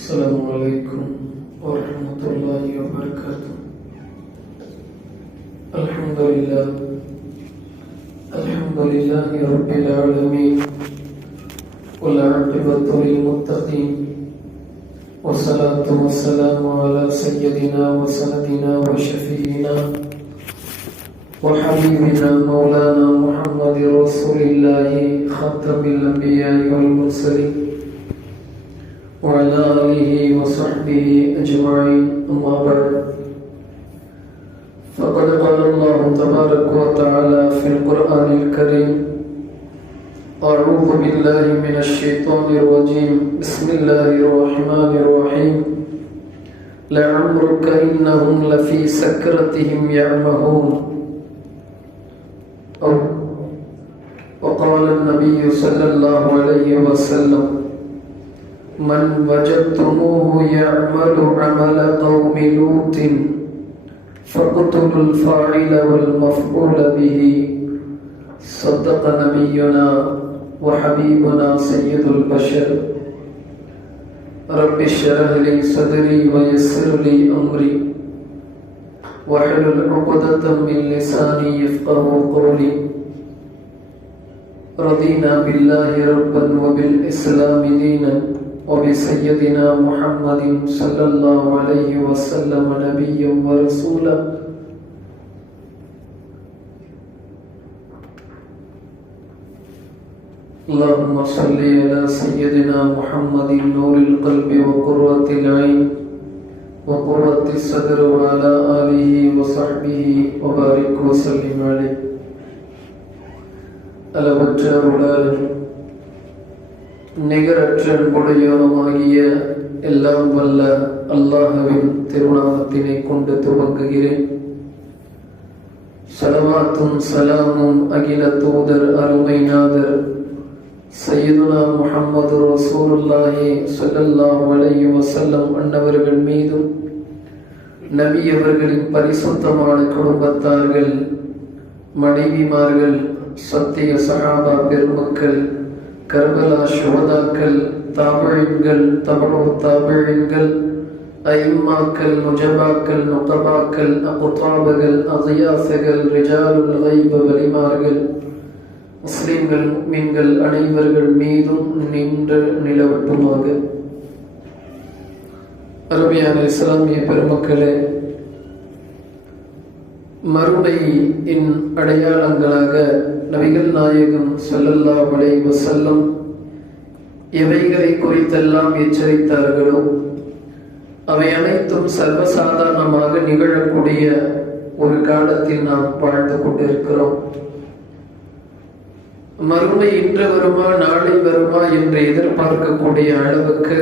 السلام عليكم ورحمة الله وبركاته. الحمد لله. الحمد لله رب العالمين. والعاقبة للمتقين. والصلاة والسلام على سيدنا وسندنا وشفينا وحبيبنا مولانا محمد رسول الله خاتم الأنبياء والمرسلين. وعلى آله وصحبه أجمعين. أما بعد. فقد قال الله تبارك وتعالى في القرآن الكريم أعوذ بالله من الشيطان الرجيم. بسم الله الرحمن الرحيم. لعمرك إنهم لفي سكرتهم يعمهون. وقال النبي صلى الله عليه وسلم من وجدتموه يعمل عمل قوم لوط فاقتلوا الفاعل والمفعول به. صدق نبينا وحبيبنا سيد البشر. رب اشرح لي صدري ويسر لي أمري. واحلل عقدة من لساني يفقه قولي. رضينا بالله ربا وبالإسلام دينا. وبسيدنا محمد صلى الله عليه وسلم نبيا ورسولا. اللهم صل على سيدنا محمد نور القلب وقرة العين وقرة الصدر وعلى آله وصحبه وبارك وسلم عليه. ألا بجار العالمين நிகரற்ற குடையோனமாகிய எல்லாம் வல்ல அல்லாஹவின் திருநாமத்தினை கொண்டு துவங்குகிறேன். சலவாத்தும் சலாமும் அகில தூதர் அருமைநாதர் சையதுனா முகமது ரசூலுல்லாஹி ஸல்லல்லாஹு வலையு வசல்லம் அன்னவர்கள் மீதும் நபி அவர்களின் பரிசுத்தமான குடும்பத்தார்கள் மனைவிமார்கள் சத்திய சகாபா பெருமக்கள் கர்பலா சுவதாக்கள் தாமிழின்கள் தமிழோ தாமிழின்கள் ஐம்மாக்கள் முஜபாக்கள் நுகபாக்கள் அகுத்தாபகள் அகியாசகள் ரிஜாலுல் கைப வலிமார்கள் முஸ்லிம்கள் மீன்கள் அனைவர்கள் மீதும் நின்று நிலவட்டுமாக அருமையான இஸ்லாமிய பெருமக்களே மறுமையின் அடையாளங்களாக நபிகள் நாயகம் சொல்லல்லா வலை வசல்லம் எவைகளை குறித்தெல்லாம் எச்சரித்தார்களோ அவை அனைத்தும் சர்வசாதாரணமாக நிகழக்கூடிய ஒரு காலத்தில் நாம் வாழ்ந்து கொண்டிருக்கிறோம். மறுமை இன்று வருமா நாளை வருமா என்று எதிர்பார்க்கக்கூடிய அளவுக்கு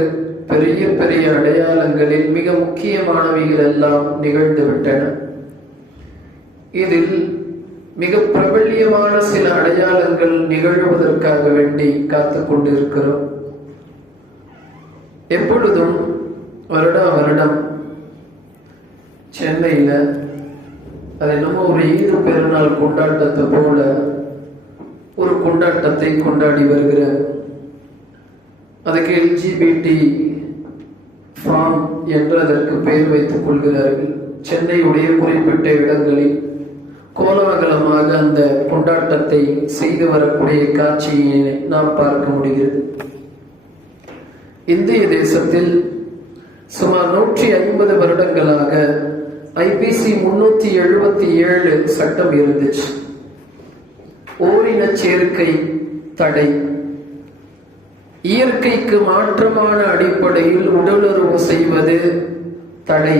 பெரிய பெரிய அடையாளங்களில் மிக முக்கியமானவைகள் எல்லாம் நிகழ்ந்து விட்டன. இதில் மிக பிரபல்யமான சில அடையாளங்கள் நிகழ்வதற்காக வேண்டி காத்து கொண்டிருக்கிறோம். எப்பொழுதும் வருடம் வருடம் சென்னையில் அது நம்ம ஒரு ஈடு பெருநாள் கொண்டாட்டத்தை போல ஒரு கொண்டாட்டத்தை கொண்டாடி வருகிற அதுக்கு எல்ஜிபிடி ஃபார்ம் என்று அதற்கு பெயர் வைத்துக் கொள்கிறார்கள். சென்னையுடைய குறிப்பிட்ட இடங்களில் கோலாகலமாக அந்த கொண்டாட்டத்தை செய்து வரக்கூடிய காட்சியை நாம் பார்க்க முடிகிறது. இந்திய தேசத்தில் சுமார் நூற்றி ஐம்பது வருடங்களாக ஐபிசி முன்னூத்தி எழுபத்தி ஏழு சட்டம் இருந்துச்சு. ஓரின சேர்க்கை தடை. இயற்கைக்கு மாற்றமான அடிப்படையில் உடலுறவு செய்வது தடை.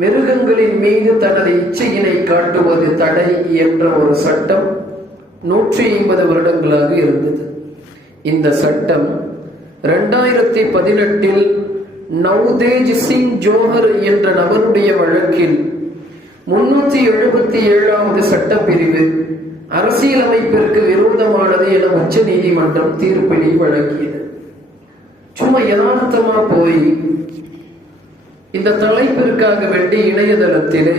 மிருகங்களின் மீது தனது இச்சையினை காட்டுவது தடை என்ற ஒரு சட்டம் நூற்றி ஐம்பது வருடங்களாக இருந்தது. இந்த சட்டம் இரண்டாயிரத்தி பதினெட்டில் நவ்தேஜ் சிங் ஜோஹர் என்ற நபருடைய வழக்கில் முன்னூத்தி எழுபத்தி ஏழாவது சட்டப்பிரிவு அரசியலமைப்பிற்கு விரோதமானது என உச்ச நீதிமன்றம் தீர்ப்பினை வழங்கியது. சும்மா யதார்த்தமா போய் இந்த தலைப்பிற்காக வேண்டி இணையதளத்திலே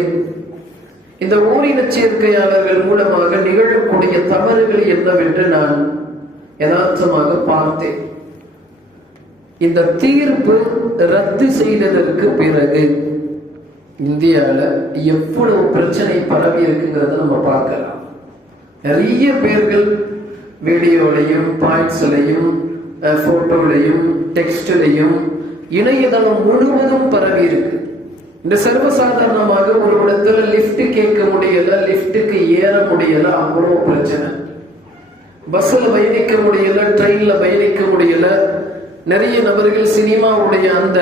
இந்த ஓரின சேர்க்கையாளர்கள் மூலமாக நிகழக்கூடிய தவறுகள் என்னவென்று நான் யதார்த்தமாக பார்த்தேன். இந்த தீர்ப்பு ரத்து செய்ததற்கு பிறகு இந்தியாவில் எவ்வளவு பிரச்சனை பரவி இருக்குங்கிறத நம்ம பார்க்கலாம். நிறைய பேர்கள் வீடியோலையும் பாயிண்ட்ஸ்லையும் போட்டோலையும் டெக்ஸ்ட்லையும் இணையதளம் முழுவதும் பரவி இருக்கு. இந்த சர்வசாதாரணமாக ஒரு இடத்துல லிஃப்ட் கேட்க முடியல லிஃப்ட்டுக்கு ஏற முடியல அவ்வளோ பிரச்சனை. பஸ்ஸில் பயணிக்க முடியல ட்ரெயின்ல பயணிக்க முடியல. நிறைய நபர்கள் சினிமாவுடைய அந்த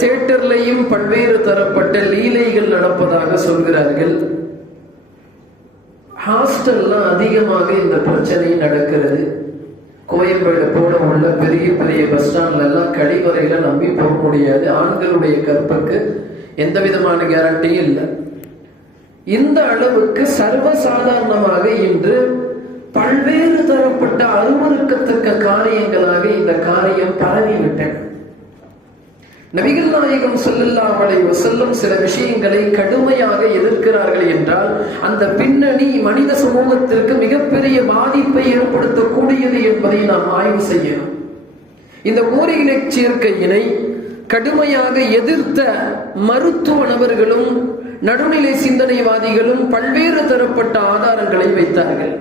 தியேட்டர்லையும் பல்வேறு தரப்பட்ட லீலைகள் நடப்பதாக சொல்கிறார்கள். ஹாஸ்டல்லாம் அதிகமாக இந்த பிரச்சனை நடக்கிறது. கோயம்பேடு போல உள்ள பெரிய பெரிய பஸ் ஸ்டாண்ட்ல எல்லாம் கழிவறையில நம்பி போக முடியாது. ஆண்களுடைய கற்புக்கு எந்த விதமான கேரண்டியும் இல்லை. இந்த அளவுக்கு சர்வசாதாரணமாக இன்று பல்வேறு தரப்பட்ட அருவருக்கத்தக்க காரியங்களாக இந்த காரியம் பரவிவிட்டன. நபிகள் நாயகம் செல்லல்லாமலை செல்லும் சில விஷயங்களை கடுமையாக எதிர்க்கிறார்கள் என்றால் அந்த பின்னணி மனித சமூகத்திற்கு மிகப்பெரிய பாதிப்பை ஏற்படுத்தக்கூடியது என்பதை நாம் ஆய்வு செய்யணும். இந்த ஓரின சேர்க்கையினை கடுமையாக எதிர்த்த மருத்துவ நபர்களும் நடுநிலை சிந்தனைவாதிகளும் பல்வேறு தரப்பட்ட ஆதாரங்களை வைத்தார்கள்.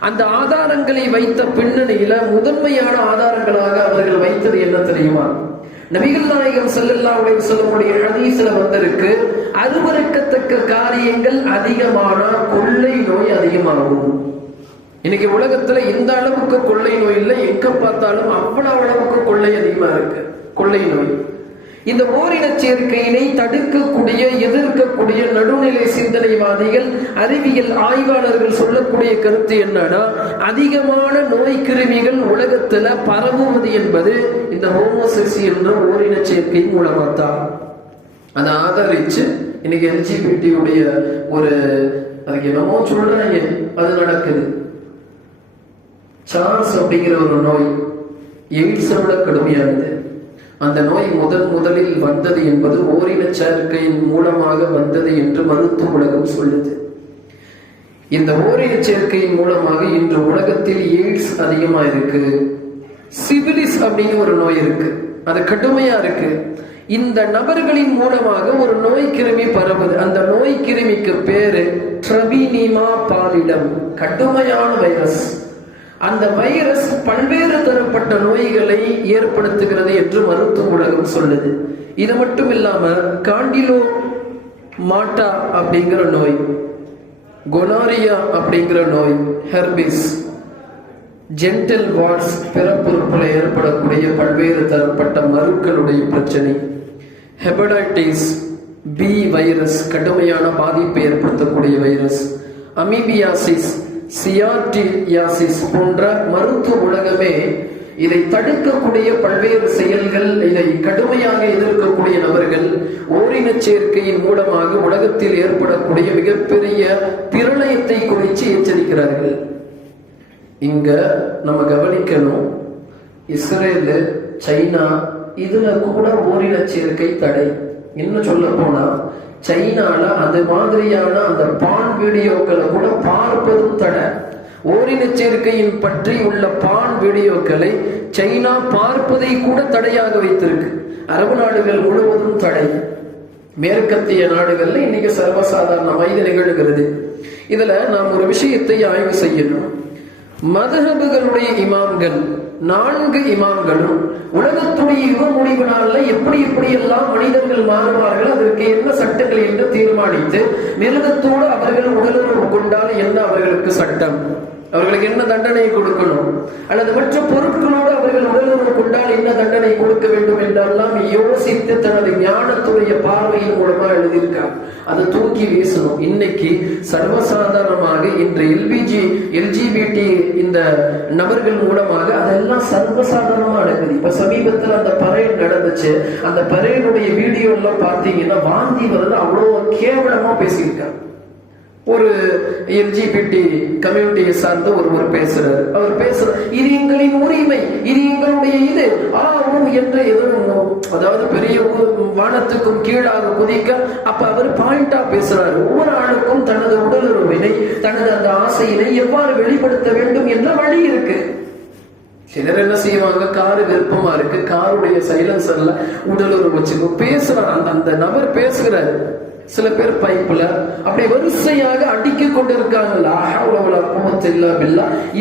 அந்த ஆதாரங்களை வைத்த பின்னணியில முதன்மையான ஆதாரங்களாக அவர்கள் வைத்தது என்ன தெரியுமா? நபிகள் நாயகம் செல்லல்லா உடைய சொல்லக்கூடிய ஹதீஸ்ல வந்திருக்கு. அருவறுக்கத்தக்க காரியங்கள் அதிகமானா கொள்ளை நோய் அதிகமாகும். இன்னைக்கு உலகத்துல இந்த அளவுக்கு கொள்ளை நோய் இல்லை. எங்க பார்த்தாலும் அவ்வளவு அளவுக்கு கொள்ளை அதிகமா இருக்கு. கொள்ளை நோய். இந்த ஓரின சேர்க்கையினை தடுக்கக்கூடிய எதிர்க்கக்கூடிய நடுநிலை சிந்தனைவாதிகள் அறிவியல் ஆய்வாளர்கள் சொல்லக்கூடிய கருத்து என்னன்னா அதிகமான நோய் கிருமிகள் உலகத்துல பரவுவது என்பது இந்த ஹோமோசெக்சி என்ற ஓரின சேர்க்கை மூலமாக தான் அதை ஆதரிச்சு இன்னைக்கு எல்ஜிபிடியுடைய ஒரு அதுக்கு என்னமோ சொல்றாங்க அது நடக்குது. சார்ஸ் அப்படிங்கிற ஒரு நோய் எய்ட்ஸை விட கடுமையானது. அந்த நோய் முதன் முதலில் வந்தது என்பது ஓரின சேர்க்கையின் மூலமாக வந்தது என்று மருத்துவ உலகம் சொல்லுது. இந்த ஓரின சேர்க்கையின் மூலமாக இன்று உலகத்தில் எய்ட்ஸ் அதிகமா இருக்கு. சிபிலிஸ் அப்படின்னு ஒரு நோய் இருக்கு. அது கடுமையா இருக்கு. இந்த நபர்களின் மூலமாக ஒரு நோய் கிருமி பரவுது. அந்த நோய் கிருமிக்கு பேரு ட்ரபினிமா பாலிடம். கடுமையான வைரஸ். அந்த வைரஸ் பல்வேறு தரப்பட்ட நோய்களை ஏற்படுத்துகிறது என்று மருத்துவ உலகம் சொல்லுது. இது மட்டும் இல்லாம காண்டிலோ மாட்டா அப்படிங்கிற நோய் கொனாரியா அப்படிங்கிற நோய் ஹெர்பிஸ் ஜென்டல் வார்ட்ஸ் பிறப்புறுப்புல ஏற்படக்கூடிய பல்வேறு தரப்பட்ட மருக்களுடைய பிரச்சனை. ஹெபடைட்டிஸ் பி வைரஸ் கடுமையான பாதிப்பை ஏற்படுத்தக்கூடிய வைரஸ் அமீபியாசிஸ் சியாட்டியாசிஸ் போன்ற மருத்துவ உலகமே இதை தடுக்கக்கூடிய பல்வேறு செயல்கள் இதை கடுமையாக எதிர்க்கக்கூடிய நபர்கள் ஓரின சேர்க்கையின் மூலமாக உலகத்தில் ஏற்படக்கூடிய மிகப்பெரிய பிரளயத்தை குறித்து எச்சரிக்கிறார்கள். இங்க நம்ம கவனிக்கணும் இஸ்ரேலு சைனா இதுல கூட ஓரின சேர்க்கை தடை. இன்னும் சொல்ல போனா சைனால அது மாதிரியான அந்த பான் வீடியோக்களை கூட பார்ப்பதும் தடை. ஓரின சேர்க்கையின் பற்றி உள்ள பான் வீடியோக்களை சைனா பார்ப்பதை கூட தடையாக வைத்திருக்கு. அரபு நாடுகள் முழுவதும் தடை. மேற்கத்திய நாடுகள்ல இன்னைக்கு சர்வசாதாரணமாக இது நிகழ்கிறது. இதுல நாம் ஒரு விஷயத்தை ஆய்வு செய்யணும். மதகபுகளுடைய இமாம்கள் நான்கு இமாம்களும் உலகத்துடைய யுக முடிவு நாளில் எப்படி எப்படி எல்லாம் மனிதர்கள் மாறுவார்கள் அதற்கு என்ன சட்டங்கள் என்று தீர்மானித்து மிருகத்தோடு அவர்கள் உடலுறவு கொண்டால் என்ன அவர்களுக்கு சட்டம்? அவர்களுக்கு என்ன தண்டனை கொடுக்கணும்? அல்லது மற்ற பொருட்களோடு அவர்கள் உடலுறவு கொண்டால் என்ன தண்டனை கொடுக்க வேண்டும் என்றெல்லாம் யோசித்து தனது ஞானத்துடைய பார்வையின் மூலமா எழுதியிருக்கார். அதை தூக்கி வீசணும். இன்னைக்கு சர்வசாதாரணமாக இன்று எல்பிஜி எல்ஜிபிடி இந்த நபர்கள் மூலமாக அதெல்லாம் சர்வசாதாரணமா நடக்குது இப்ப சமீபத்தில் அந்த பரேட் நடந்துச்சு. அந்த பரேடுடைய வீடியோ எல்லாம் பார்த்தீங்கன்னா வாந்தி வரல அவ்வளவு கேவலமா பேசியிருக்காங்க. ஒரு எல்ஜிபிடி கம்யூனிட்டியை சார்ந்த ஒருவர் பேசுறாரு. அவர் பேசுறார் இது எங்களின் உரிமை இது எங்களுடைய இது. ஆ என்று எதிரும் அதாவது பெரிய வானத்துக்கும் கீழாக குதிக்க அப்ப அவர் பாயிண்டா பேசுறாரு. ஒவ்வொரு ஆளுக்கும் தனது உடலுறவினை தனது அந்த ஆசையினை எவ்வாறு வெளிப்படுத்த வேண்டும் என்ற வழி இருக்கு. சிலர் என்ன செய்வாங்க? காரு விருப்பமா இருக்கு. காருடைய சைலன்சர்ல உடலுறவு வச்சுக்கோ. பேசுறார். அந்த அந்த நபர் பேசுகிறாரு. சில பேர் பைப்புல அப்படி வரிசையாக அடுக்கி கொண்டிருக்காங்க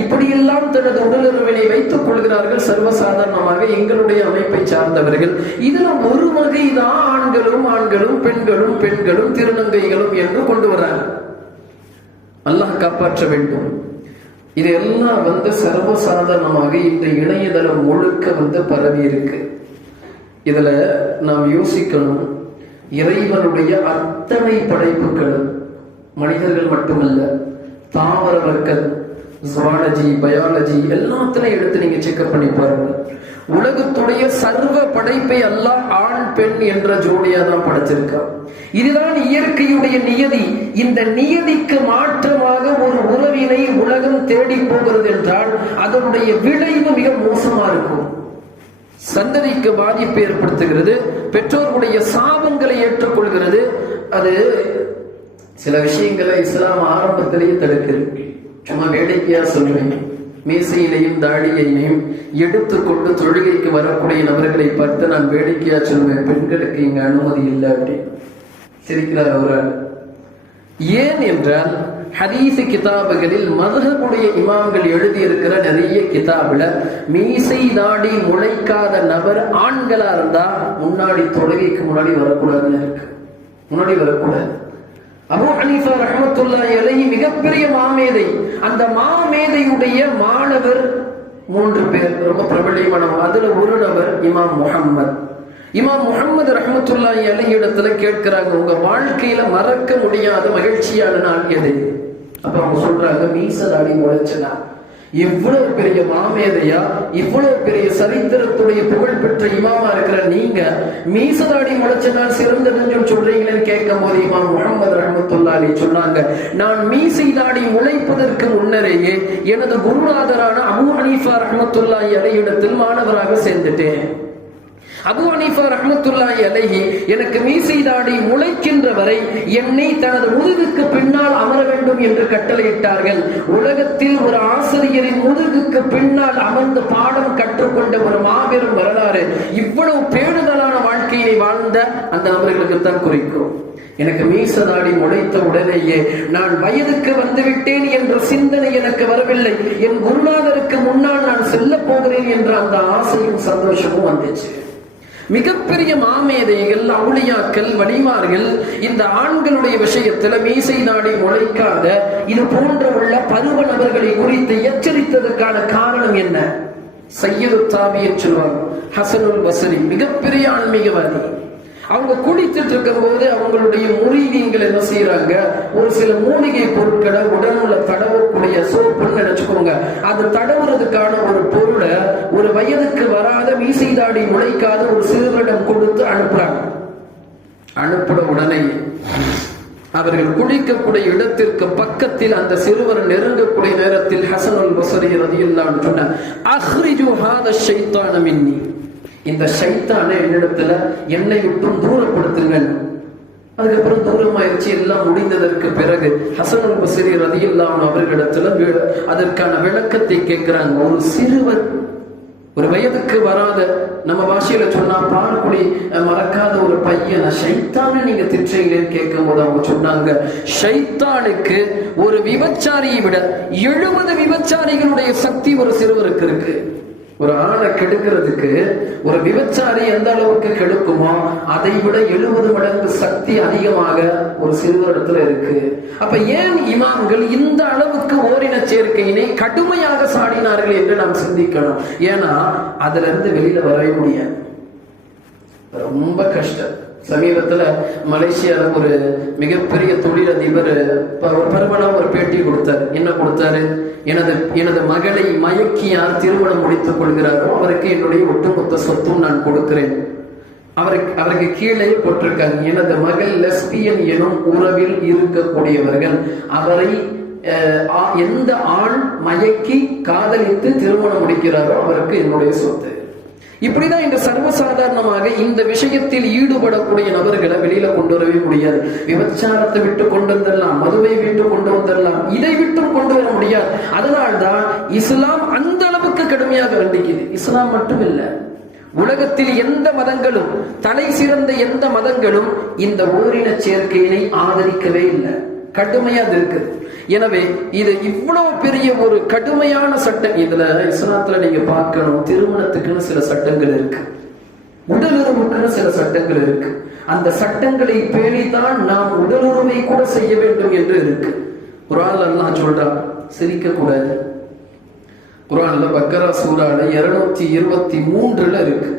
இப்படி எல்லாம் தனது உடலுறவினை வைத்துக் கொள்கிறார்கள் சர்வசாதாரணமாக எங்களுடைய அமைப்பை சார்ந்தவர்கள். இதுல ஒரு வகைதான் ஆண்களும் ஆண்களும் பெண்களும் பெண்களும் திருநங்கைகளும் என்று கொண்டு வர்றாங்க அல்லாஹ் காப்பாற்ற வேண்டும். இது எல்லாம் வந்து சர்வசாதாரணமாக இந்த இணையதளம் முழுக்க வந்து பரவி இருக்கு. இதுல நாம் யோசிக்கணும். இறைவனுடைய அத்தனை படைப்புகளும் மனிதர்கள் மட்டுமல்ல தாவர வர்க்கம் ஜுவாலஜி பயாலஜி எல்லாத்திலையும் எடுத்து நீங்க செக்அப் பண்ணி பாருங்க. உலகத்துடைய சர்வ படைப்பை எல்லாம் ஆண் பெண் என்ற ஜோடியா தான் படைச்சிருக்கான். இதுதான் இயற்கையுடைய நியதி. இந்த நியதிக்கு மாற்றமாக ஒரு உறவினை உலகம் தேடி போகிறது என்றால் அதனுடைய விளைவு மிக மோசமா இருக்கும். சந்ததிக்கு பாதிப்பு ஏற்படுத்துகிறது பெற்றோர்களுடைய சாபங்களை ஏற்றுக்கொள்கிறது அது சில விஷயங்களை இஸ்லாம் ஆரம்பத்திலேயே தடுக்கிறது. சும்மா வேடிக்கையா சொல்லுவேன் மீசையிலையும் தாடியையும் எடுத்துக்கொண்டு தொழுகைக்கு வரக்கூடிய நபர்களை பார்த்து நான் வேடிக்கையா சொல்லுவேன் பெண்களுக்கு இங்க அனுமதி இல்லை அப்படின்னு. சிரிக்கிறார் ஒரு ஏன் என்றால் ஹதீசு கிதாபுகளில் மதுகபுடைய இமாம்கள் எழுதியிருக்கிற நிறைய கிதாபுல மீசை தாடி முளைக்காத நபர் ஆண்களா இருந்தா முன்னாடி தொழுகைக்கு முன்னாடி வரக்கூடாதுன்னு இருக்கு. முன்னாடி வரக்கூடாது. அபு ஹனீஃபா ரஹமத்துல்லா அலைஹி மிகப்பெரிய மாமேதை. அந்த மாமேதையுடைய மாணவர் மூன்று பேர் ரொம்ப பிரபலியமான அதுல ஒரு நபர் இமாம் முகம்மது இமாம் முகமது ரஹமத்துல்லாஹி அலைஹி இடத்துல கேட்கிறாங்க உங்க வாழ்க்கையில மறக்க முடியாத மகிழ்ச்சியான நாள் எது? அப்ப அவங்க சொல்றாங்க மீசதாடி முளைச்சனா இவ்வளவு பெரிய மாமேதையா இவ்வளவு பெரிய சரித்திரத்துடைய புகழ் பெற்ற இமாமா இருக்கிற நீங்க மீசதாடி முளைச்ச சிறந்த சிறந்ததுன்னு சொல்றீங்களேன்னு கேட்கும் போது இமாம் முகமது ரஹமத்துல்லாலி சொன்னாங்க நான் மீசை தாடி முளைப்பதற்கு முன்னரேயே எனது குருநாதரான அபு ஹனீஃபா ரஹமத்துல்லாஹி அலையிடத்தில் மாணவராக சேர்ந்துட்டேன். அபு அனீஃபா ரஹமத்துல்லாஹி அலைஹி எனக்கு மீசை தாடி முளைக்கின்ற வரை என்னை தனது முதுகுக்கு பின்னால் அமர வேண்டும் என்று கட்டளையிட்டார்கள். உலகத்தில் ஒரு ஆசிரியரின் முதுகுக்கு பின்னால் அமர்ந்து பாடம் கற்றுக்கொண்ட ஒரு மாபெரும் வரலாறு. இவ்வளவு பேணுதலான வாழ்க்கையை வாழ்ந்த அந்த நபர்களுக்கு தான் குறிக்கும். எனக்கு மீசதாடி முளைத்த உடனேயே நான் வயதுக்கு வந்துவிட்டேன் என்ற சிந்தனை எனக்கு வரவில்லை. என் குருநாதருக்கு முன்னால் நான் செல்ல போகிறேன் என்ற அந்த ஆசையும் சந்தோஷமும் வந்துச்சு. மிகப்பெரிய மாமேதைகள் அவுளியாக்கள் வணிமார்கள் இந்த ஆண்களுடைய விஷயத்துல மீசை நாடி முளைக்காத இது போன்ற உள்ள பருவ நபர்களை குறித்து எச்சரித்ததற்கான காரணம் என்ன? சையது தாபின்னு சொல்லுவாங்க ஹசனுல் பசரி மிகப்பெரிய ஆன்மீகவாதி. அவங்க குளித்துட்டு இருக்கும் போது அவங்களுடைய முறிவீங்கள் என்ன செய்யறாங்க ஒரு சில மூலிகை பொருட்களை உடம்புல தடவக்கூடிய சோப்புன்னு நினைச்சுக்கோங்க. அது தடவுறதுக்கான ஒரு பொருளை ஒரு வயதுக்கு வராத வீசைதாடி முளைக்காத ஒரு சிறுவரிடம் கொடுத்து அனுப்புறாங்க. அனுப்புன உடனே அவர்கள் குளிக்கக்கூடிய இடத்திற்கு பக்கத்தில் அந்த சிறுவர் நெருங்கக்கூடிய நேரத்தில் ஹசனுல் வசரி ரதியில்லான்னு சொன்ன அஹ்ரிஜு ஹாத ஷைத்தான மின்னி. இந்த சைத்தான என்னிடத்துல என்னை விட்டும் தூரப்படுத்துங்கள். அதுக்கப்புறம் தூரமாயிருச்சு எல்லாம் முடிந்ததற்கு பிறகு ஹசனுல் ரதி இல்லாமல் அவர்களிடத்துல அதற்கான விளக்கத்தை கேட்கிறாங்க. ஒரு சிறுவர் ஒரு வயதுக்கு வராத நம்ம பாஷையில சொன்னா பால்குடி மறக்காத ஒரு பையனை ஷைத்தான நீங்க திட்டுறீங்களேன்னு கேட்கும் போது அவங்க சொன்னாங்க ஷைத்தானுக்கு ஒரு விபச்சாரியை விட எழுபது விபச்சாரிகளுடைய சக்தி ஒரு சிறுவருக்கு இருக்கு. ஒரு ஆணை கெடுக்கிறதுக்கு ஒரு விபச்சாரி எந்த அளவுக்கு கெடுக்குமோ அதை விட எழுபது மடங்கு சக்தி அதிகமாக ஒரு சிறுவரிடத்துல இருக்கு. அப்ப ஏன் இமாம்கள் இந்த அளவுக்கு ஓரின சேர்க்கையினை கடுமையாக சாடினார்கள் என்று நாம் சிந்திக்கணும்? ஏன்னா அதுல இருந்து வெளியில வரவே முடியாது. ரொம்ப கஷ்டம். சமீபத்துல மலேசியால ஒரு மிகப்பெரிய தொழிலதிபர் ஒரு பருவனா ஒரு பேட்டி கொடுத்தார். என்ன கொடுத்தாரு? எனது எனது மகளை மயக்கி யார் திருமணம் முடித்துக் கொள்கிறாரோ. அவருக்கு என்னுடைய ஒட்டுமொத்த சொத்தும் நான் கொடுக்கிறேன். அவருக்கு அவருக்கு கீழே போட்டிருக்காங்க. எனது மகள் லெஸ்பியன் எனும் உறவில் இருக்கக்கூடியவர்கள். அவரை எந்த ஆண் மயக்கி காதலித்து திருமணம் முடிக்கிறாரோ அவருக்கு என்னுடைய சொத்து. இப்படிதான் இந்த சர்வசாதாரணமாக இந்த விஷயத்தில் ஈடுபடக்கூடிய நபர்களை வெளியில கொண்டு வரவே முடியாது. விபச்சாரத்தை விட்டு கொண்டு வந்துடலாம் மதுவை விட்டு கொண்டு வந்துடலாம். இதை விட்டு கொண்டு வர முடியாது. அதனால்தான் இஸ்லாம் அந்த அளவுக்கு கடுமையாக கண்டிக்குது. இஸ்லாம் மட்டும் இல்ல உலகத்தில் எந்த மதங்களும் தலை சிறந்த எந்த மதங்களும் இந்த ஓரின சேர்க்கையினை ஆதரிக்கவே இல்லை. கடுமையா அது இருக்கு. எனவே இது இவ்வளவு பெரிய ஒரு கடுமையான சட்டம். இதுல இஸ்லாத்துல நீங்க பார்க்கணும் திருமணத்துக்குன்னு சில சட்டங்கள் இருக்கு. உடலுறவுக்குன்னு சில சட்டங்கள் இருக்கு. அந்த சட்டங்களை பேணித்தான் நாம் உடலுறவை கூட செய்ய வேண்டும் என்று இருக்கு. குரான் அல்லாஹ் சொல்றான் சிரிக்க கூடாது குரான்ல பக்கரா சூறால இருநூத்தி இருபத்தி மூன்றுல இருக்கு.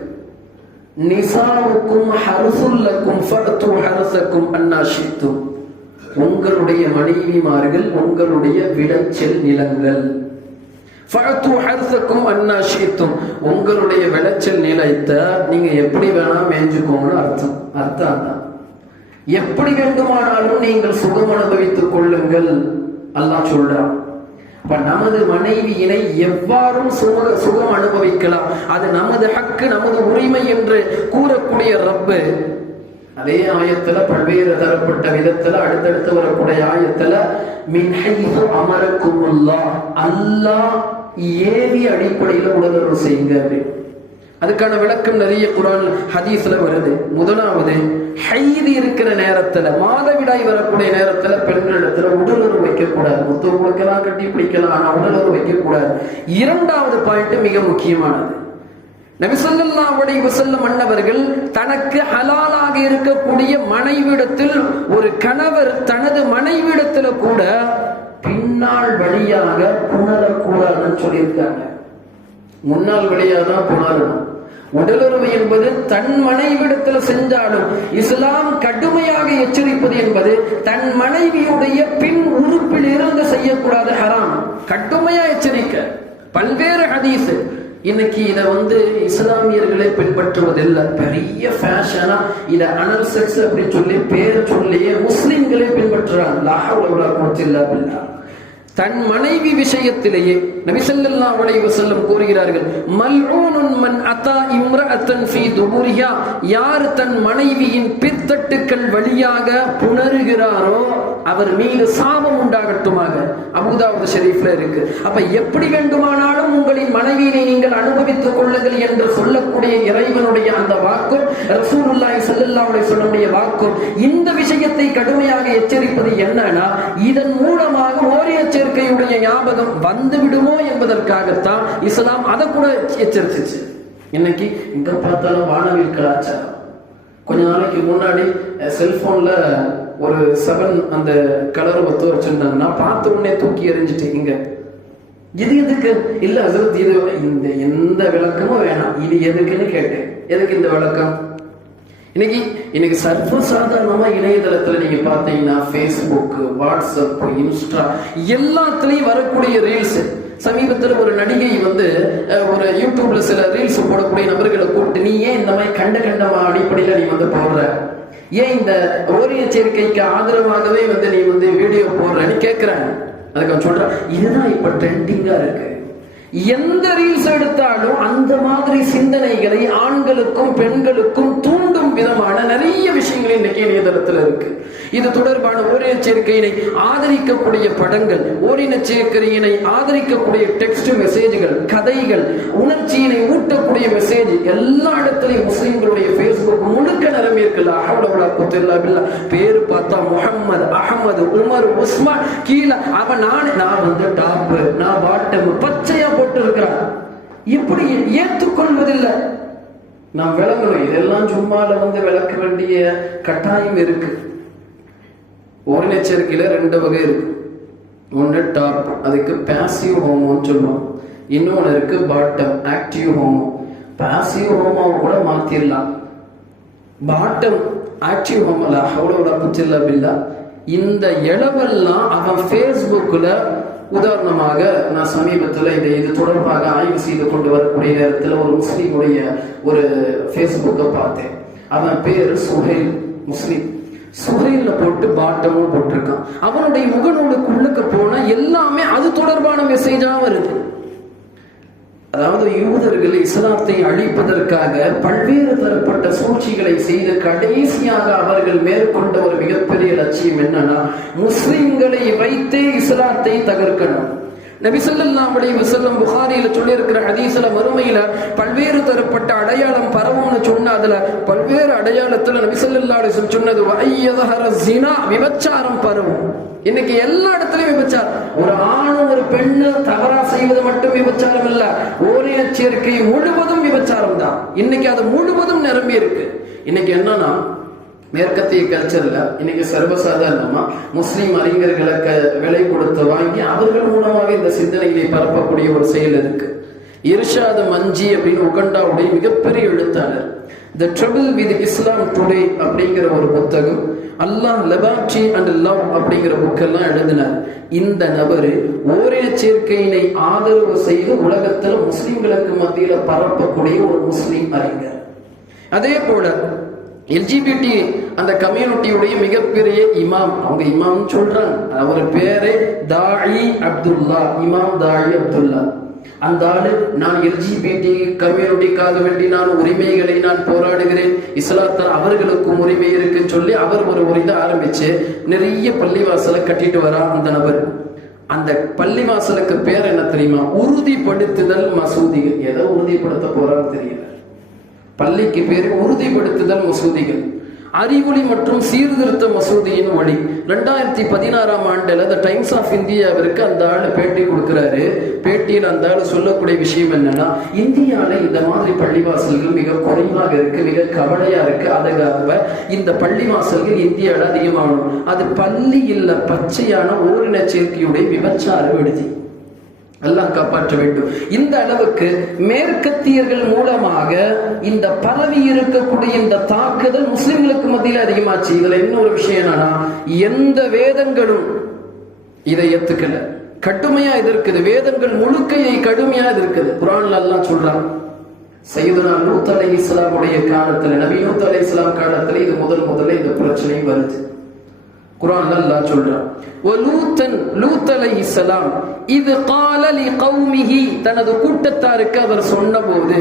நிசாவுக்கும் ஹருசுல்லக்கும் ஃபர்து ஹரசக்கும் அன்னாஷித்தும் உங்களுடைய மனைவிமார்கள் உங்களுடைய விளைச்சல் நிலங்கள். உங்களுடைய விளைச்சல் நிலத்தை நீங்க எப்படி வேணா மேய்ஞ்சுக்கோங்கன்னு அர்த்தம் அர்த்தம் தான் எப்படி வேண்டுமானாலும் நீங்கள் சுகம் அனுபவித்துக் கொள்ளுங்கள் அல்லாஹ் சொல்றான். அப்ப நமது மனைவியினை எவ்வாறும் சுக சுகம் அனுபவிக்கலாம். அது நமது ஹக்கு நமது உரிமை என்று கூறக்கூடிய ரப்பு அதே ஆயத்துல பல்வேறு தரப்பட்ட விதத்துல அடுத்தடுத்து வரக்கூடிய ஆயத்துல மின்ஹைது அமரக்குமுல்லா. அல்லாஹ் ஏவி அடிப்படையில உடலுறவு செய்யுங்க அப்படின்னு. அதுக்கான விளக்கம் நிறைய குரான் ஹதீஸ்ல வருது. முதலாவது ஹைது இருக்கிற நேரத்துல மாதவிடாய் வரக்கூடிய நேரத்துல பெண்களிடத்துல உடலுறவு வைக்க கூடாது முத்து கொடுக்கலாம் கட்டி பிடிக்கலாம் ஆனா உடலுறவு வைக்க கூடாது இரண்டாவது பாயிண்ட் மிக முக்கியமானது. நபிசல்லா உடைய வசல்லம் மன்னவர்கள் தனக்கு ஹலாலாக இருக்கக்கூடிய மனைவிடத்தில் ஒரு கணவர் தனது மனைவிடத்துல கூட பின்னால் வழியாக புணரக்கூடாதுன்னு சொல்லியிருக்காங்க. முன்னால் வழியாக தான் புணரணும். உடலுறவு என்பது தன் மனைவிடத்துல செஞ்சாலும் இஸ்லாம் கடுமையாக எச்சரிப்பது என்பது தன் மனைவியுடைய பின் உறுப்பில் இருந்து செய்யக்கூடாது ஹராம். கடுமையா எச்சரிக்க. பல்வேறு ஹதீஸ். இன்னைக்கு இத வந்து இஸ்லாமியர்களே பின்பற்றுவதில்லை. பெரிய ஃபேஷனா இத அனல் செக்ஸ் அப்படின்னு சொல்லி பேரை சொல்லியே முஸ்லிம்களே பின்பற்றுறாங்க. தன் மனைவி விஷயத்திலேயே நபிசல்லா அலைஹி செல்லும் கூறுகிறார்கள் மல்ஊனுன் மன் அதா இம்ரஅத்தன் ஃபீ துபுரியா யார் தன் மனைவியின் பித்தட்டுக்கள் வழியாக புணருகிறாரோ அவர் மீது சாபம் உண்டாகட்டுமாக அமுதாவது ஷெரீஃப்ல இருக்கு. அப்ப எப்படி வேண்டுமானாலும் உங்களின் மனைவியை நீங்கள் அனுபவித்துக் கொள்ளுங்கள் என்று சொல்லக்கூடிய இறைவனுடைய அந்த வாக்கும் ரசூலுல்லாய் ஸல்லல்லாஹு அலைஹி வாக்கும் இந்த விஷயத்தை கடுமையாக எச்சரிப்பது என்னன்னா இதன் மூலமாக ஓரிய சேர்க்கையுடைய ஞாபகம் வந்து விடுமோ என்பதற்காகத்தான் இஸ்லாம் அதை கூட எச்சரிச்சிச்சு இன்னைக்கு எங்க பார்த்தாலும் வானவில் கலாச்சாரம். கொஞ்ச நாளைக்கு முன்னாடி செல்போன்ல ஒரு செவன் அந்த கலர் ஒத்து வச்சிருந்தாங்கன்னா பார்த்த உடனே தூக்கி எறிஞ்சிட்டீங்க இது எதுக்கு? இல்ல அசரத் இது இந்த எந்த விளக்கமும் வேணாம். இது எதுக்குன்னு கேட்டேன். எதுக்கு இந்த விளக்கம்? இன்னைக்கு இன்னைக்கு சர்வ சாதாரணமா இணையதளத்துல நீங்க பாத்தீங்கன்னா ஃபேஸ்புக் வாட்ஸ்அப் இன்ஸ்டா எல்லாத்துலயும் வரக்கூடிய ரீல்ஸ் சமீபத்தில் ஒரு நடிகை வந்து ஒரு யூடியூப்ல சில ரீல்ஸ் போடக்கூடிய நபர்களை கூப்பிட்டு நீ ஏன் இந்த மாதிரி கண்ட கண்டமா அடிப்படையில நீ வந்து போடுற? ஏன் இந்த ஓரிய சேர்க்கைக்கு ஆதரவாகவே வந்து நீ வந்து வீடியோ போடுறன்னு கேட்கிறாங்க அதுக்கு அவன் சொல்றான் இதுதான் இப்ப ட்ரெண்டிங்கா இருக்கு. எந்த ரீல்ஸ் எடுத்தாலும் அந்த மாதிரி சிந்தனைகளை ஆண்களுக்கும் பெண்களுக்கும் தூண்டும் விதமான நிறைய விஷயங்கள் இன்னைக்கு இணையதளத்தில் இருக்கு. இது தொடர்பான ஓரின சேர்க்கையினை ஆதரிக்கக்கூடிய படங்கள் ஓரின சேர்க்கையினை ஆதரிக்கக்கூடிய டெக்ஸ்ட் மெசேஜ்கள் கதைகள் உணர்ச்சியினை ஊட்டக்கூடிய மெசேஜ் எல்லா இடத்துலையும் முஸ்லீம்களுடைய ஃபேஸ்புக் முழுக்க நிரம்பி பேர் பார்த்தா முஹம்மது அகமது உமர் உஸ்மான். கீழே அவன் நான் நான் வந்து டாப் நான் பாட்டம் பச்சையா போட்டு இருக்கிறான் இப்படி ஏற்றுக்கொள்வதில்லை. நாம் விளங்கணும். இதெல்லாம் சும்மால வந்து விளக்க வேண்டிய கட்டாயம் இருக்கு. ஒரு எச்சரிக்கையில ரெண்டு வகை இருக்கு. ஒன்று டாப் அதுக்கு பேசிவ் ஹோமோன்னு சொல்லுவோம் இன்னொன்று இருக்கு பாட்டம் ஆக்டிவ் ஹோமோ பேசிவ் ஹோமோவை கூட மாத்திரலாம். பாட்டம் ஆக்டிவ் ஹோமோல அவ்வளோ புச்சில்ல பில்லா இந்த இளவெல்லாம் அவன் ஃபேஸ்புக்கில் உதாரணமாக நான் சமீபத்தில் இதை இது தொடர்பாக ஆய்வு செய்து கொண்டு வரக்கூடிய நேரத்தில் ஒரு முஸ்லீமுடைய ஒரு ஃபேஸ்புக்கை பார்த்தேன். அவன் பேர் சுஹைல் முஸ்லீம். சுஹைல்ல போட்டு பாட்டமும் போட்டிருக்கான். அவனுடைய முகநூலுக்கு உள்ளுக்க போனா எல்லாமே அது தொடர்பான மெசேஜா வருது. அதாவது யூதர்கள் இஸ்லாத்தை அழிப்பதற்காக பல்வேறு தரப்பட்ட சூழ்ச்சிகளை செய்து கடைசியாக அவர்கள் மேற்கொண்ட ஒரு மிகப்பெரிய லட்சியம் என்னன்னா முஸ்லிம்களை வைத்தே இஸ்லாத்தை தகர்க்கணும். நபிசல்லாம் அலைஹி வஸல்லம் புகாரியில சொல்லியிருக்கிற ஹதீஸ்ல மறுமையில பல்வேறு தரப்பட்ட அடையாளம் பரவும்னு சொன்ன அதுல பல்வேறு அடையாளத்துல நபிசல்லா அலிஸ்லம் சொன்னது வையதஹர ஜினா விபச்சாரம் பரவும். இன்னைக்கு எல்லா இடத்துலயும் விபச்சாரம். ஒரு ஆணும் ஒரு பெண்ணு தவறா செய்வது மட்டும் விபச்சாரம் இல்ல ஓரின சேர்க்கை முழுவதும் விபச்சாரம் தான். இன்னைக்கு அது முழுவதும் நிரம்பி இருக்கு இன்னைக்கு என்னன்னா மேற்கத்திய கல்ச்சர்ல இன்னைக்கு சர்வசாதாரணமா முஸ்லீம் அறிஞர்களுக்கு க- விலை கொடுத்து வாங்கி அவர்கள் மூலமாக இந்த சிந்தனைகளை பரப்பக்கூடிய ஒரு செயல் இருக்கு. இர்ஷாத் மஞ்சி அப்படின்னு உகண்டாவுடைய மிகப்பெரிய எழுத்தாளர். The trouble with Islam today அப்படிங்கிற ஒரு புத்தகம் அல்லாஹ் லெபாட்ரி அண்ட் லவ் அப்படிங்கிற புக்கெல்லாம் எழுதினார். இந்த நபரு ஒரே சேர்க்கையினை ஆதரவு செய்து உலகத்துல முஸ்லிம்களுக்கு மத்தியில பரப்பக்கூடிய ஒரு முஸ்லீம் அறிஞர். அதே போல எல்ஜிபிடி அந்த கம்யூனிட்டியுடைய மிகப்பெரிய இமாம். அவங்க இமாம் சொல்றாங்க. அவர் பேரே தாயி அப்துல்லா. இமாம் தாயி அப்துல்லா. அந்த ஆளு நான் எல்ஜிபிடி கம்யூனிட்டிக்காக வேண்டி நான் உரிமைகளை நான் போராடுகிறேன். இஸ்லாத்தால் அவர்களுக்கும் உரிமை இருக்குன்னு சொல்லி அவர் ஒரு உரிந்து ஆரம்பிச்சு நிறைய பள்ளிவாசலை கட்டிட்டு வரா அந்த நபர். அந்த பள்ளிவாசலுக்கு பேர் என்ன தெரியுமா? உறுதிப்படுத்துதல் மசூதிகள் எதை உறுதிப்படுத்த போறான்னு தெரியல. பள்ளிக்கு பேர் உறுதிப்படுத்துதல் மசூதிகள். அறிவொளி மற்றும் சீர்திருத்த மசூதியின் வழி. ரெண்டாயிரத்தி பதினாறாம் ஆண்டுல த டைம்ஸ் ஆஃப் இந்தியாவிற்கு அந்த ஆள் பேட்டி கொடுக்கிறாரு. பேட்டியில் அந்த ஆளு சொல்லக்கூடிய விஷயம் என்னன்னா இந்தியால இந்த மாதிரி பள்ளிவாசல்கள் மிக குறைவாக இருக்கு மிக கவலையா இருக்கு. அதுக்காக இந்த பள்ளிவாசல்கள் இந்தியாவில் அதிகமாகணும் அது பள்ளி பச்சையான ஓரின சேர்க்கையுடைய விபச்சார விடுதி. அல்லாஹ் காப்பாற்ற வேண்டும். இந்த அளவுக்கு மேற்கத்தியர்கள் மூலமாக இந்த பரவி இருக்கக்கூடிய இந்த தாக்குதல் முஸ்லிம்களுக்கு மத்தியில் அதிகமாச்சு. இதுல இன்னொரு விஷயம் என்னன்னா எந்த வேதங்களும் இதை ஏத்துக்கல. கடுமையா எதிர்க்குது வேதங்கள் முழுக்கையை கடுமையா எதிர்க்குது குரான்ல எல்லாம் சொல்றாங்க சையதுனா லூத் அலை இஸ்லாமுடைய காலத்துல நபி லூத் அலை இஸ்லாம் காலத்துல இது முதல் முதல்ல இந்த பிரச்சனை வருது. குரான் அல்லா சொல்றான். ஒலூத்தன் லூத் அலை இது காலலி கௌமிகி தனது கூட்டத்தாருக்கு அவர் சொன்னபோது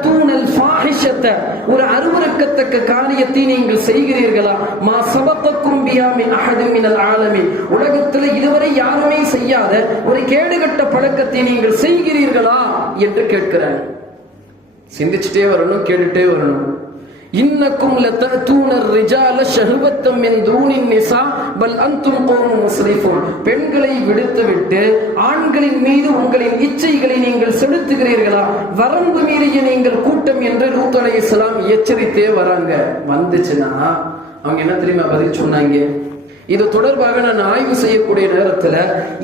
தூணல் ஃபாஹிஷத்தை ஒரு அருவருக்கத்தக்க காரியத்தை நீங்கள் செய்கிறீர்களா? மா சபத்தக்கும் கும்பியாமி அகதுமினல் ஆலமி உலகத்துல இதுவரை யாருமே செய்யாத ஒரு கேடுகட்ட பழக்கத்தை நீங்கள் செய்கிறீர்களா? என்று கேட்கிறார். சிந்திச்சுட்டே வரணும் கேட்டுட்டே வரணும். இன்னக்கும் லதூனர் ரிஜால ஷஹுவத்தம் என் தூணின் நிசா பல் அந்தும் கோமும் முஸ்லிஃபுன் பெண்களை விடுத்துவிட்டு ஆண்களின் மீது உங்களின் இச்சைகளை நீங்கள் செலுத்துகிறீர்களா? வரம்பு மீறிய நீங்கள் கூட்டம் என்று ரூத் அலை இஸ்லாம் எச்சரித்தே வராங்க. வந்துச்சுன்னா அவங்க என்ன தெரியுமா பதில் சொன்னாங்க? இது தொடர்பாக நான் ஆய்வு செய்யக்கூடிய நேரத்துல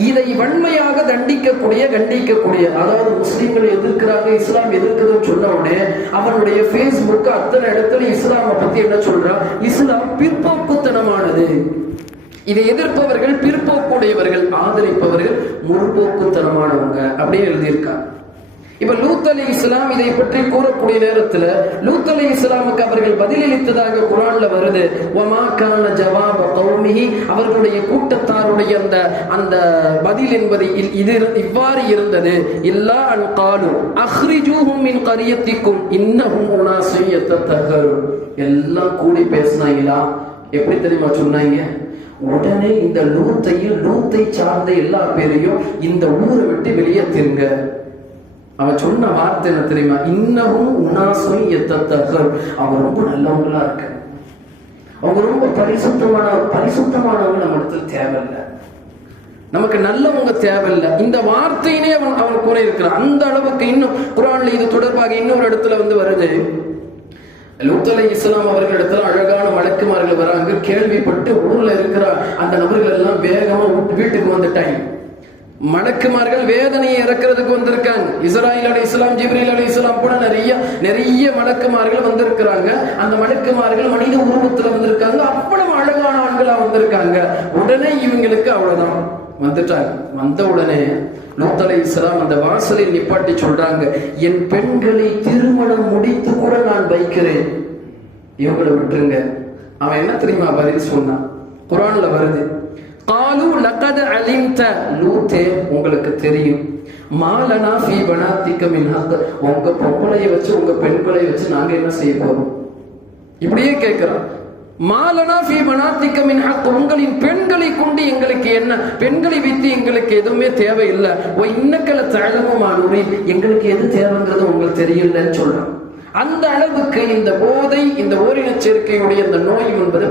இதை வன்மையாக தண்டிக்கக்கூடிய கண்டிக்கக்கூடிய அதாவது முஸ்லீம்களை எதிர்க்கிறாங்க இஸ்லாம் எதிர்க்குதுன்னு சொன்ன உடனே அவனுடைய பேஸ்புக் அத்தனை இடத்துல இஸ்லாமை பத்தி என்ன சொல்றான் இஸ்லாம் பிற்போக்குத்தனமானது. இதை எதிர்ப்பவர்கள் பிற்போக்குடையவர்கள் ஆதரிப்பவர்கள் முற்போக்குத்தனமானவங்க அப்படின்னு எழுதியிருக்காங்க. இப்ப லூத் அலி இஸ்லாம் இதை பற்றி கூறக்கூடிய நேரத்துல லூத் அலி இஸ்லாமுக்கு அவர்கள் பதிலளித்ததாக குரான்ல வருது. ஒமா கான ஜவாப கௌமிஹி அவர்களுடைய கூட்டத்தாருடைய அந்த அந்த பதில் என்பது இல்- இது இவ்வாறு இருந்தது. இல்லா அன் காலு அஹ்ரிஜூஹும் மின் கரியத்திக்கும் இன்னஹும் உனாசும் தகரும் எல்லாம் கூடி பேசினாங்களா? எப்படி தெரியுமா சொன்னாங்க? உடனே இந்த லூத்தையும் லூத்தை சார்ந்த எல்லா பேரையும் இந்த ஊரை விட்டு வெளியேற்றுங்க அவன் சொன்ன வார்த்தை என்ன தெரியுமா? இன்னமும் உனாசும் எத்தத்தகர் அவன் ரொம்ப நல்லவங்களா இருக்க அவங்க ரொம்ப பரிசுத்தமான பரிசுத்தமானவங்க நம்ம இடத்துல தேவையில்லை. நமக்கு நல்லவங்க தேவையில்லை. இந்த வார்த்தையினே அவன் அவன் கூற இருக்கிறான். அந்த அளவுக்கு இன்னும் குரான்ல இது தொடர்பாக இன்னொரு இடத்துல வந்து வருது. லூத்தலை இஸ்லாம் அவர்களிடத்துல அழகான வழக்குமார்கள் வராங்க. கேள்விப்பட்டு ஊர்ல இருக்கிற அந்த நபர்கள் எல்லாம் வேகமா வீட்டுக்கு வந்துட்டாங்க. மலக்குமார்கள் வேதனையை இறக்கிறதுக்கு வந்திருக்காங்க. இஸ்ராயில் அலி இஸ்லாம் ஜிப்ரீல் அலி இஸ்லாம் கூட நிறைய நிறைய மலக்குமார்கள் வந்திருக்கிறாங்க. அந்த மலக்குமார்கள் மனித உருவத்துல வந்திருக்காங்க. அவ்வளவு அழகான ஆண்களா வந்திருக்காங்க. உடனே இவங்களுக்கு அவ்வளவுதான். வந்துட்டாங்க. வந்த உடனே லூத் இஸ்லாம் அந்த வாசலில் நிப்பாட்டி சொல்றாங்க என் பெண்களை திருமணம் முடித்து கூட நான் வைக்கிறேன். இவங்களை விட்டுருங்க. அவன் என்ன தெரியுமா பதில் சொன்னான்? குரான்ல வருது. காலு லக்கத அலிம்த லூத்தே உங்களுக்கு தெரியும். மாலனா ஃபீ பனாத்திக்க மின் உங்க பொம்பளைய வச்சு உங்க பெண்களை வச்சு நாங்க என்ன செய்ய போறோம்? இப்படியே கேட்கிறான். மாலனா ஃபி மனாத்திக்க ஹக். உங்களின் பெண்களை கொண்டு எங்களுக்கு என்ன? பெண்களை வித்து எங்களுக்கு எதுவுமே தேவையில்லை. ஓ இன்னக்கல தழமும் ஆனூரி எங்களுக்கு எது தேவைங்கிறது உங்களுக்கு தெரியலன்னு சொல்றான். அந்த அளவுக்கு இந்த போதை இந்த ஓரின சேர்க்கையுடைய இந்த நோய் என்பது